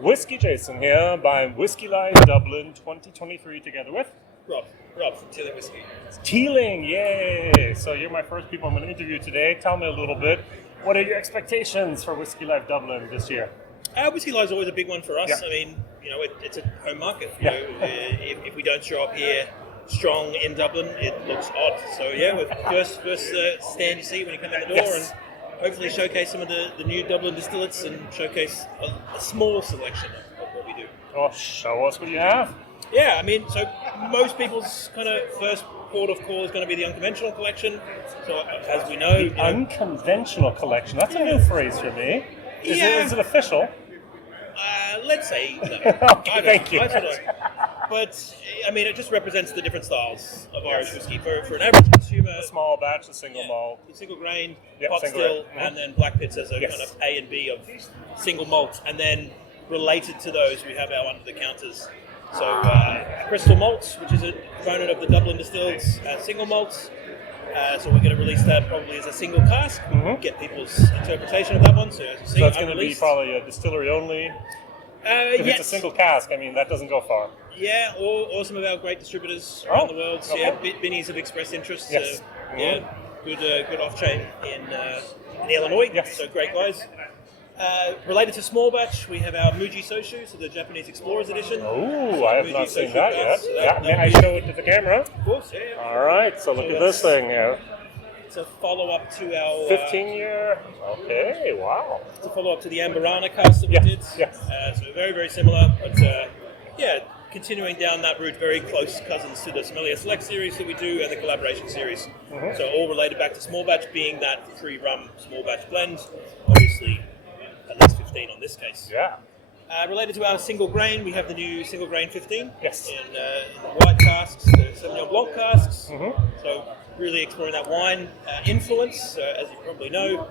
WhiskyJason here by Whisky Live Dublin 2023 together with Rob from Teeling Whisky. Teeling, yay! So you're my first people I'm going to interview today. Tell me a little bit. What are your expectations for Whisky Live Dublin this year? Whisky Live is always a big one for us. Yeah. I mean, it's a home market. Yeah. If we don't show up here strong in Dublin, it looks odd. So yeah, we're first stand you see when you come in the door, Yes. and hopefully showcase some of the new Dublin distillates and showcase a small selection of what we do. Oh, show us what you have. Yeah, I mean, so most people's kind of first port of call is going to be the unconventional collection. So as we know, The unconventional collection. That's a new phrase for me. Is it official? Let's say no. Okay, thank you. But I mean, it just represents the different styles of Irish whiskey for an average consumer. A small batch, a single malt. Single grain, Yep, pot single still, grain. and then black pits as a Yes. kind of A and B of single malt. And then related to those, we have our under the counters. So crystal malts, which is a component of the Dublin distilled single malts. So we're going to release that probably as a single cask. Get people's interpretation of that one. So as you see, So it's going to be unreleased. probably a distillery only. If Yes. it's a single cask, I mean, that doesn't go far. Yeah, or some of our great distributors around the world. So, okay. yeah, Binnies have expressed interest. Yes. Yeah, good off chain in Illinois. Yes. So great guys. Related to small batch, we have our Muji Soshu, so the Japanese Explorers edition. Oh, I have Muji not seen Soshu that cask, yet. so Yeah, may I that'll be- show it to the camera? Of course, yeah. All right, so look at this thing here. It's a follow up to our 15-year. Okay, wow. It's a follow up to the Amberana cask that we Yes, did. yes. So very very similar, but yeah. Continuing down that route, very close cousins to the Sommelier Select series that we do and the collaboration series. So all related back to small batch, being that free rum small batch blend. Obviously, at least 15 on this case. Yeah. Related to our single grain, we have the new single grain 15 Yes. in white casks, the Sauvignon Blanc casks. So really exploring that wine influence. As you probably know,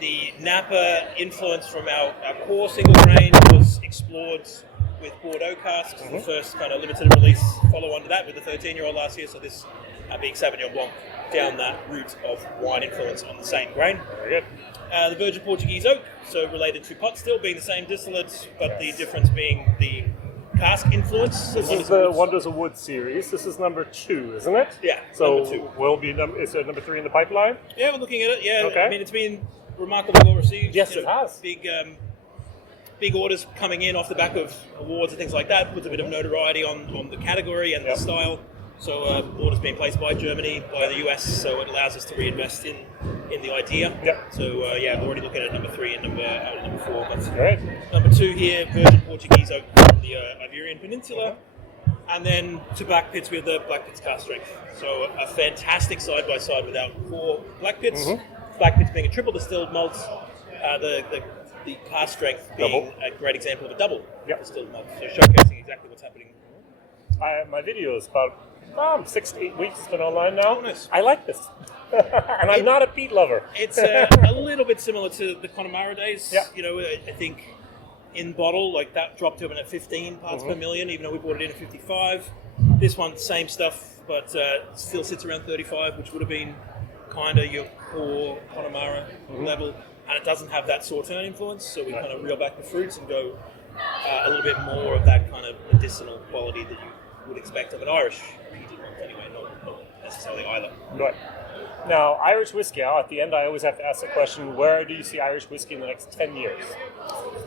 the Napa influence from our core single grain was explored with Bordeaux casks, the first kind of limited release follow on to that with the 13-year-old last year. So this being Sauvignon Blanc down that route of wine influence on the same grain. Very good. The Virgin Portuguese Oak, so related to pot still, being the same distillate, but the difference being the cask influence. This is the Wonders of Wood series. This is number 2, isn't it? Yeah, So number 2. will be is there number 3 in the pipeline? Yeah, we're looking at it. Yeah, Okay. I mean, it's been remarkably well received. Yes, it has. Big orders coming in off the back of awards and things like that, puts a bit of notoriety on the category and the style. So orders being placed by Germany, by the US, so it allows us to reinvest in the idea. Yep. So we're already looking at number 3 and number 4. But Great. number 2 here, Virgin Portuguese Oak from the Iberian Peninsula. And then to Black Pits, we have the Black Pits cask strength. So a fantastic side-by-side with our core Black Pits. Black Pits being a triple distilled malt. The cask strength being Double. a great example of a double distilled malt. So showcasing exactly what's happening. My video is about 6 to 8 weeks. It's been online now. Oh, nice. I like this. And I'm not a peat lover. It's a little bit similar to the Connemara days. Yeah. I think in bottle, like that dropped to about 15 parts per million, even though we bought it in at 55. This one, same stuff, but still sits around 35, which would have been kind of your core Connemara level. And it doesn't have that sauterne influence, so we kind of reel back the fruits and go a little bit more of that kind of medicinal quality that you would expect of an Irish peated malt anyway, not necessarily either. Right. Now, Irish whiskey, at the end I always have to ask the question, where do you see Irish whiskey in the next 10 years?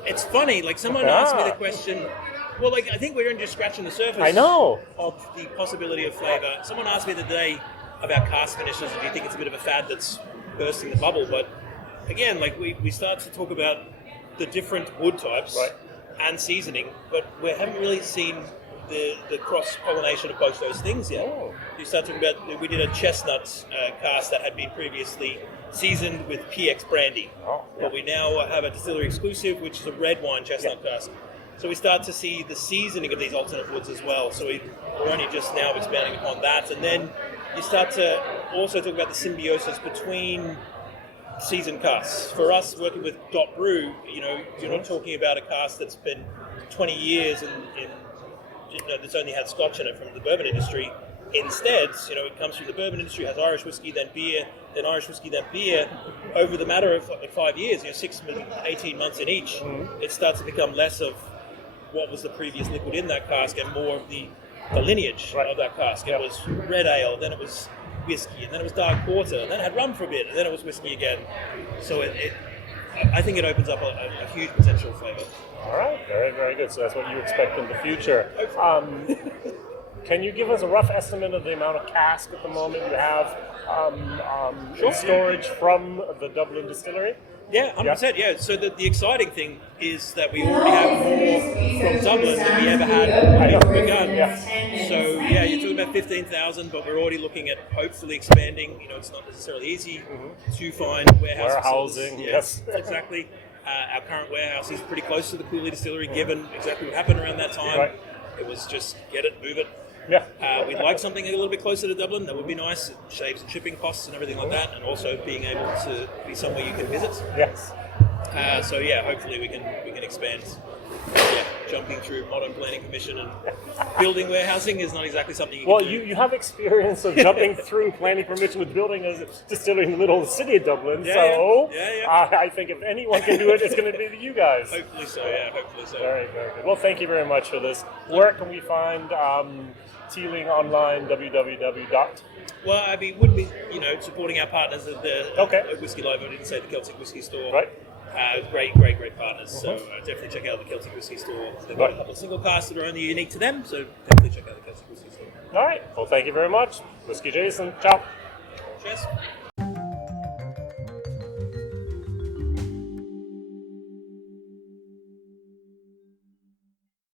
It's funny, like someone asked me the question, well, like I think we're just scratching the surface I know. of the possibility of flavour. Someone asked me the day about cask finishes, if you think it's a bit of a fad that's bursting the bubble, but again, like we start to talk about the different wood types and seasoning, but we haven't really seen the cross-pollination of both those things yet. Oh. You start talking about, we did a chestnut cask that had been previously seasoned with PX brandy, but we now have a distillery exclusive, which is a red wine chestnut cask. So we start to see the seasoning of these alternate woods as well. So we're only just now expanding upon that. And then you start to also talk about the symbiosis between seasoned casks. For us, working with Dot Brew, you're not talking about a cask that's been 20 years and that's only had Scotch in it from the bourbon industry. Instead, it comes from the bourbon industry, has Irish whiskey, then beer, then Irish whiskey, then beer. Over the matter of like 5 years, 6, maybe 18 months in each, it starts to become less of what was the previous liquid in that cask and more of the lineage of that cask. It was red ale, then it was whiskey, and then it was dark porter, and then it had rum for a bit, and then it was whiskey again. So I think it opens up a huge potential flavour. All right, very, very good. So that's what you expect in the future. Can you give us a rough estimate of the amount of cask at the moment you have in storage from the Dublin distillery? Yeah, 100%. Yeah. So the exciting thing is that we already have more from Dublin than we ever had from begun. Yeah. So yeah, you're talking about 15,000, but we're already looking at hopefully expanding. You know, it's not necessarily easy to find warehousing. Yes, exactly. Our current warehouse is pretty close to the Cooley Distillery, given exactly what happened around that time. Right. It was just get it, move it. Yeah. We'd like something a little bit closer to Dublin. That would be nice. It shaves and shipping costs and everything like that, and also being able to be somewhere you can visit. Yes. So yeah, hopefully we can expand. Yeah, jumping through modern planning permission and building warehousing is not exactly something you can do. You have experience of jumping through planning permission with building a distillery in the middle of the city of Dublin. I think if anyone can do it, it's going to be you guys. Hopefully so. Yeah, hopefully so. Very, very good. Well, thank you very much for this. Where can we find Teeling online? www. Well, I mean, wouldn't be supporting our partners at the Whisky Live. I didn't say the Celtic Whisky Store. Right. Great partners. So definitely check out the Celtic Whisky Store. They've got a couple of single casks that are only unique to them. So definitely check out the Celtic Whisky Store. All right. Well, thank you very much. WhiskyJason. Ciao. Cheers.